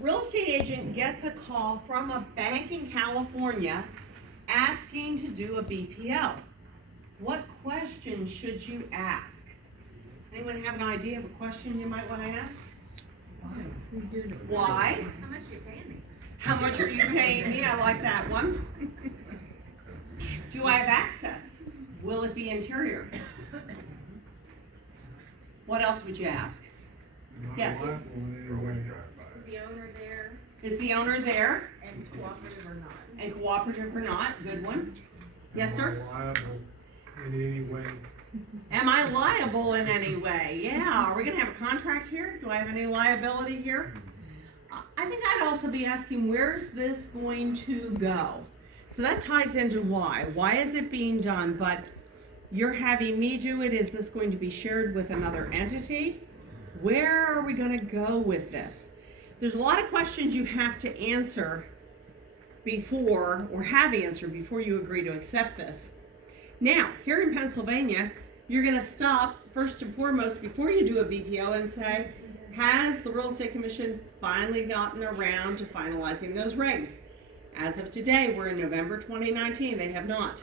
Real estate agent gets a call from a bank in California asking to do a BPO. What question should you ask? Anyone have an idea of a question you might want to ask? Why? How much are you paying me? How much are you paying me? I like that one. Do I have access? Will it be interior? What else would you ask? Yes. Is the owner there Is the owner there? and cooperative or not? And cooperative or not? Good one. Yes, sir? Liable in any way. Am I liable in any way? Yeah. Are we going to have a contract here? Do I have any liability here? I think I'd also be asking, where's this going to go? So that ties into why. Why is it being done? But you're having me do it. Is this going to be shared with another entity? Where are we going to go with this? There's a lot of questions you have to answer before, or have answered before you agree to accept this. Now, here in Pennsylvania, you're going to stop, first and foremost, before you do a BPO and say, has the Real Estate Commission finally gotten around to finalizing those regs? As of today, we're in November 2019, they have not.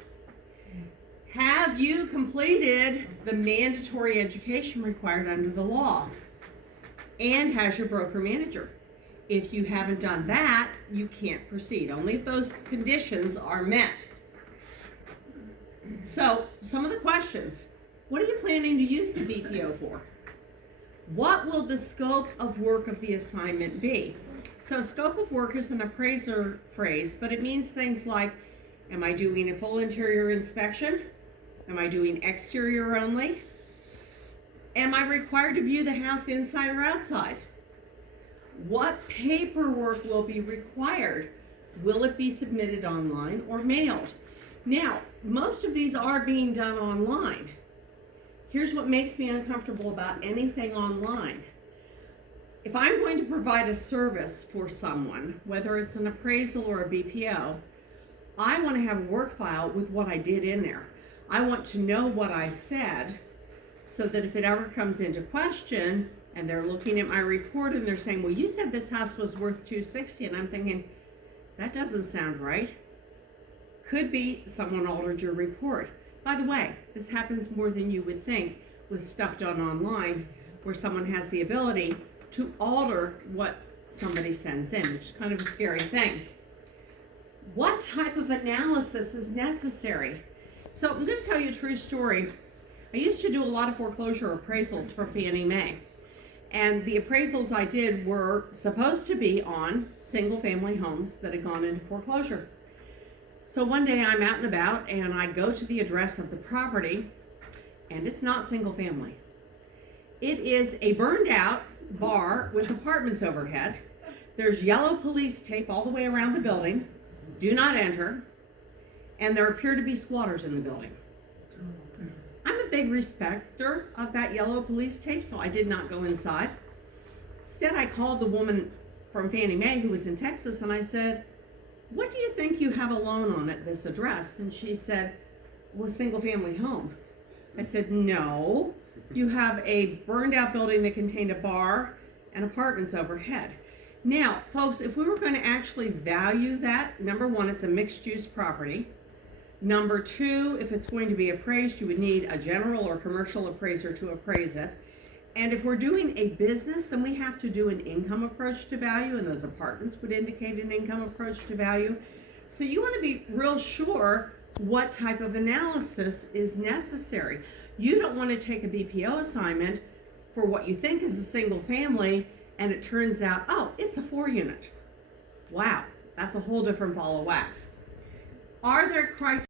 Have you completed the mandatory education required under the law? And has your broker manager? If you haven't done that, you can't proceed. Only if those conditions are met. So, some of the questions. What are you planning to use the BPO for? What will the scope of work of the assignment be? So, scope of work is an appraiser phrase, but it means things like, am I doing a full interior inspection? Am I doing exterior only? Am I required to view the house inside or outside? What paperwork will be required? Will it be submitted online or mailed? Now, most of these are being done online. Here's what makes me uncomfortable about anything online. If I'm going to provide a service for someone, whether it's an appraisal or a BPO, I want to have a work file with what I did in there. I want to know what I said so that if it ever comes into question and they're looking at my report and they're saying, well, you said this house was worth $260, and I'm thinking, that doesn't sound right. Could be someone altered your report. By the way, this happens more than you would think with stuff done online where someone has the ability to alter what somebody sends in, which is kind of a scary thing. What type of analysis is necessary? So I'm going to tell you a true story. I used to do a lot of foreclosure appraisals for Fannie Mae. And the appraisals I did were supposed to be on single family homes that had gone into foreclosure. So one day I'm out and about and I go to the address of the property and it's not single family. It is a burned out bar with apartments overhead. There's yellow police tape all the way around the building. Do not enter. And there appear to be squatters in the building. I'm a big respecter of that yellow police tape, so I did not go inside. Instead, I called the woman from Fannie Mae who was in Texas and I said, what do you think you have a loan on at this address? And she said, well, single family home. I said, no, you have a burned out building that contained a bar and apartments overhead. Now, folks, if we were going to actually value that, number one, it's a mixed use property. Number two, if it's going to be appraised, you would need a general or commercial appraiser to appraise it. And if we're doing a business, then we have to do an income approach to value, and those apartments would indicate an income approach to value. So you want to be real sure what type of analysis is necessary. You don't want to take a BPO assignment for what you think is a single family, and it turns out, oh, it's a 4-unit. Wow, that's a whole different ball of wax. Are there criteria?